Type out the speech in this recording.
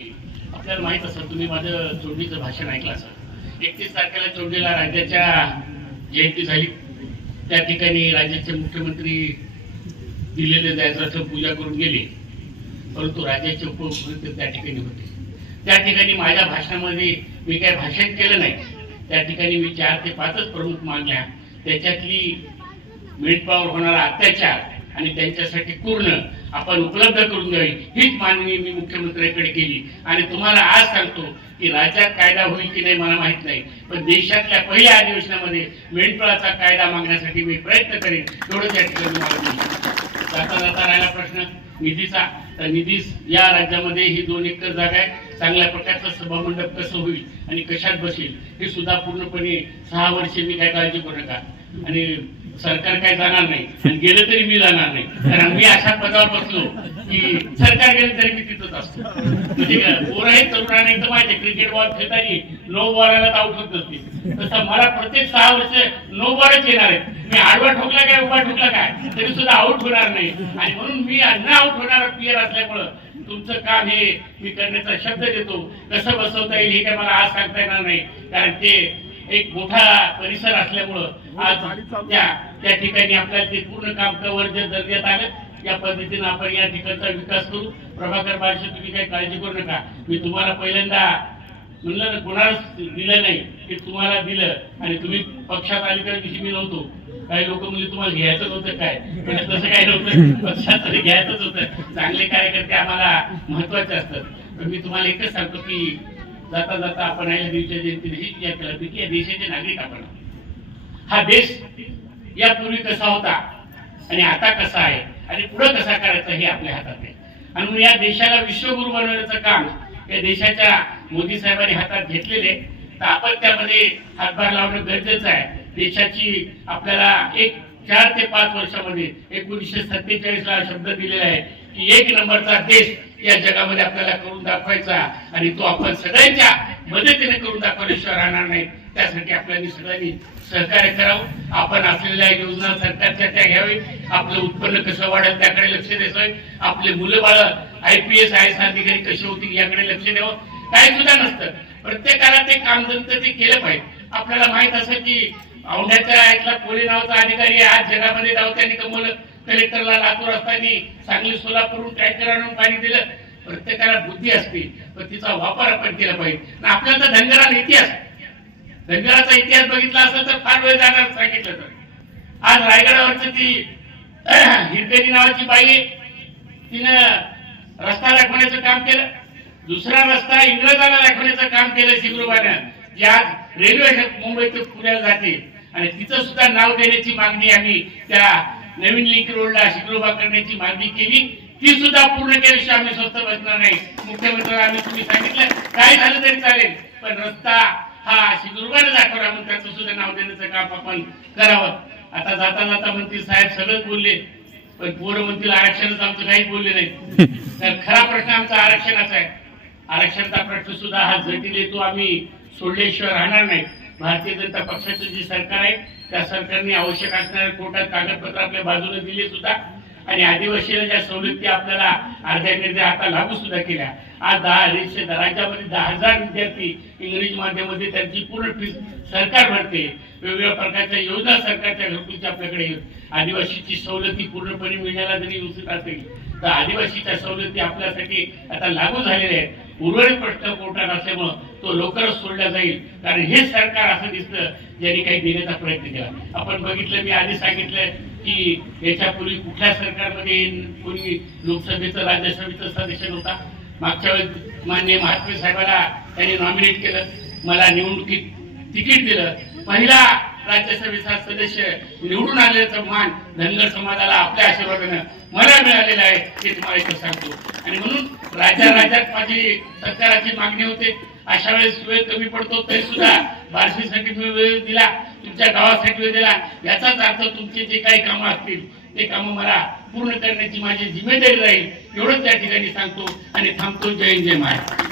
आपल्याला माहित असेल, तुम्ही माझं चोंडीचं भाषण ऐकलं असेल. 31 तारखेला चोंडीला राज्याच्या जयंती झाली. त्या ठिकाणी राज्याचे मुख्यमंत्री दिलेले जायचं पूजा करून गेले, परंतु राज्याचे उपमुख्यमंत्री त्या ठिकाणी होते. त्या ठिकाणी माझ्या भाषणामध्ये मी काही भाषण केलं नाही. त्या ठिकाणी मी 4 ते 5च प्रमुख मागण्या, त्याच्यातली मेंढपाळावर होणारा अत्याचार आणि त्यांच्यासाठी पूर्ण आपण उपलब्ध करून द्यावी हीच मागणी मी मुख्यमंत्र्यांकडे केली. आणि तुम्हाला आज सांगतो की राज्यात कायदा होईल की नाही मला माहित नाही, पण देशातल्या पहिल्या अधिवेशनामध्ये मेंढपाळाचा कायदा मागण्यासाठी मी प्रयत्न करेन. एवढंच या ठिकाणी मला जाता जाता राहिला प्रश्न निधीचा. तर निधी या राज्यामध्ये ही 2 एकर जागा आहे. चांगल्या प्रकारचं सभामंडप कसं होईल आणि कशात बसेल हे सुद्धा पूर्णपणे 6 वर्षे मी काय काळजी करू नका. आणि सरकार काय जाणार नाही आणि गेलं तरी मी जाणार नाही, कारण मी अशा पदावर बसलो की सरकार गेलं तरी मी तिथंच असतो. म्हणजे पोरं आहेत तरुणांना एकदम माहिती आहे, क्रिकेट बॉल खेळताना 9 बॉलाला आउट होत नसते, तसं मला प्रत्येक 6 वर्ष 9 बॉलच येणार आहेत. मी आडवा ठोकला काय उभा ठोकला काय तरी सुद्धा आउट होणार नाही. आणि म्हणून मी न आउट होणार प्लेअर असल्यामुळं तुमचं काम हे मी करण्याचा शब्द देतो. कसं बसवता येईल हे काय मला आज सांगता येणार नाही, कारण ते एक मोठा परिसर असल्यामुळं आज त्या ठिकाणी आपल्याला ते पूर्ण काम कव्हर दर्जात आलं. या पद्धतीने आपण या ठिकाणचा विकास करू. प्रभाकर बारशे, तुम्ही काही काळजी करू नका. मी तुम्हाला पहिल्यांदा म्हणलं ना, कोणालाच दिलं नाही की तुम्हाला दिलं. आणि तुम्ही पक्षात अलीकडे दिवशी मी नव्हतो, काही लोक म्हणजे तुम्हाला घ्यायचं नव्हतं काय, पण तसं काही नव्हतं. पक्षात तरी घ्यायचंच होतं. चांगले कार्यकर्ते आम्हाला महत्वाचे असतात. पण मी तुम्हाला एकच सांगतो की जाता जाता आपण या दिवशी जयंती विचार केला की या देशाचे नागरिक आपण, हा देश यापूर्वी कसा होता आणि आता कसा आहे आणि पुढे कसा करायचा हे आपल्या हातात आहे. आणि या देशाला विश्वगुरू बनवण्याचं काम या देशाच्या मोदी साहेबांनी हातात घेतलेले. तर आपण त्यामध्ये हातभार लावणं गरजेचं आहे. देशाची आपल्याला 4 ते 5 वर्षामध्ये 1947 ला शब्द दिलेला आहे की 1 नंबरचा देश या जगामध्ये आपल्याला करून दाखवायचा. आणि तो आपण सगळ्यांच्या मदतीने करून दाखवल्याशिवाय राहणार नाही. त्यासाठी आपल्याला सगळ्यांनी सहकार्य करावं. आपण असलेल्या योजना सरकारच्या त्या घ्यावी. आपलं उत्पन्न कसं वाढेल त्याकडे लक्ष द्यावं. आपले मुलं बाळ IPS IAS अधिकारी कसे होतील याकडे लक्ष द्यावं. काही सुद्धा नसतं, प्रत्येकाला ते काम जमतं ते केलं पाहिजे. आपल्याला माहित असेल की औंढ्याच्या इथला कोळी नावाचा अधिकारी आज जगामध्ये त्यांनी कमवलं. कलेक्टरला लातूर असताना सांगली सोलापूरहून टँकर आणून पाणी दिलं. प्रत्येकाला बुद्धी असते, पण तिचा वापर आपण केला पाहिजे. आपल्याला तर धनगराचा इतिहास बघितला असेल तर फार वेळ जाणार सांगितलं तर. आज रायगडावरची ती हिरकणी नावाची बाई, तिनं रस्ता दाखवण्याचं काम केलं. दुसरा रस्ता इंग्रजांना दाखवण्याचं काम केलं शिग्रोबानं, जी आज रेल्वे मुंबई ते पुण्याला जाते. आणि तिचं सुद्धा नाव देण्याची मागणी आम्ही त्या नवीन लिंक रोडला शिग्रोबा करण्याची मागणी केली. ती सुद्धा पूर्ण केल्याशिवाय आम्ही स्वस्त बसणार नाही. मुख्यमंत्र्यांना आम्ही तुम्ही सांगितलं काय झालं तरी चालेल, पण रस्ता हा शिग्रोबाने दाखवला म्हणून त्याचं सुद्धा नाव देण्याचं काम आपण करावं. आता जाता जाता म्हणतील साहेब सगळंच बोलले, पण पोरं म्हणतील आरक्षणच आमचं काहीच बोलले नाही. तर खरा प्रश्न आमचा आरक्षणाचा आहे. आरक्षणाचा प्रश्न सुद्धा हा जटिल येतो, आम्ही सोडल्याशिवाय राहणार नाही. भारतीय जनता पक्षाचं जे सरकार आहे त्या सरकारने आवश्यक असणारे कोर्टात कागदपत्र आपल्या बाजूने दिले सुद्धा. आणि आदिवासीला ज्या सवलती आपल्याला अर्ध्या आता लागू सुद्धा केल्या. आज राज्यामध्ये 10,000 विद्यार्थी इंग्रजी माध्यमामध्ये त्यांची पूर्ण फीस सरकार भरते. वेगवेगळ्या प्रकारच्या योजना सरकारच्या घरकुलच्या आपल्याकडे. आदिवासीची सवलती पूर्णपणे मिळण्याला जरी उशीर असेल तर आदिवासीच्या सवलती आपल्यासाठी आता लागू झालेल्या आहेत. उर्वरित प्रश्न कोर्टात असल्यामुळं तो लवकरच सोडला जाईल, कारण हे सरकार असं दिसतं ज्यांनी काही देण्याचा प्रयत्न केला. आपण बघितलं, मी आधी सांगितलं की याच्यापूर्वी कुठल्या सरकारमध्ये कोणी लोकसभेचं राज्यसभेचं सदस्य नव्हता. मागच्या वेळेस माननीय महात्मे साहेबांना त्यांनी नॉमिनेट केलं, मला निवडणुकीत तिकीट दिलं. पहिला राज्यसभेचा सदस्य निवडून आल्याचं मान धनगर समाजाला आपल्या आशीर्वादानं मला मिळालेलं आहे हे तुम्हाला इथं सांगतो. आणि म्हणून राज्यात माझी सरकाराची मागणी होते. अशा वेळेस वेळ कमी पडतो तरी सुद्धा बार्शीसाठी वेळ दिला, तुमच्या गावासाठी वेळ दिला. याचाच अर्थ तुमचे जे काही कामं असतील ते कामं मला पूर्ण करण्याची माझी जिम्मेदारी राहील. एवढंच त्या ठिकाणी सांगतो आणि थांबतो. जय हिंद, जय महाराष्ट्र.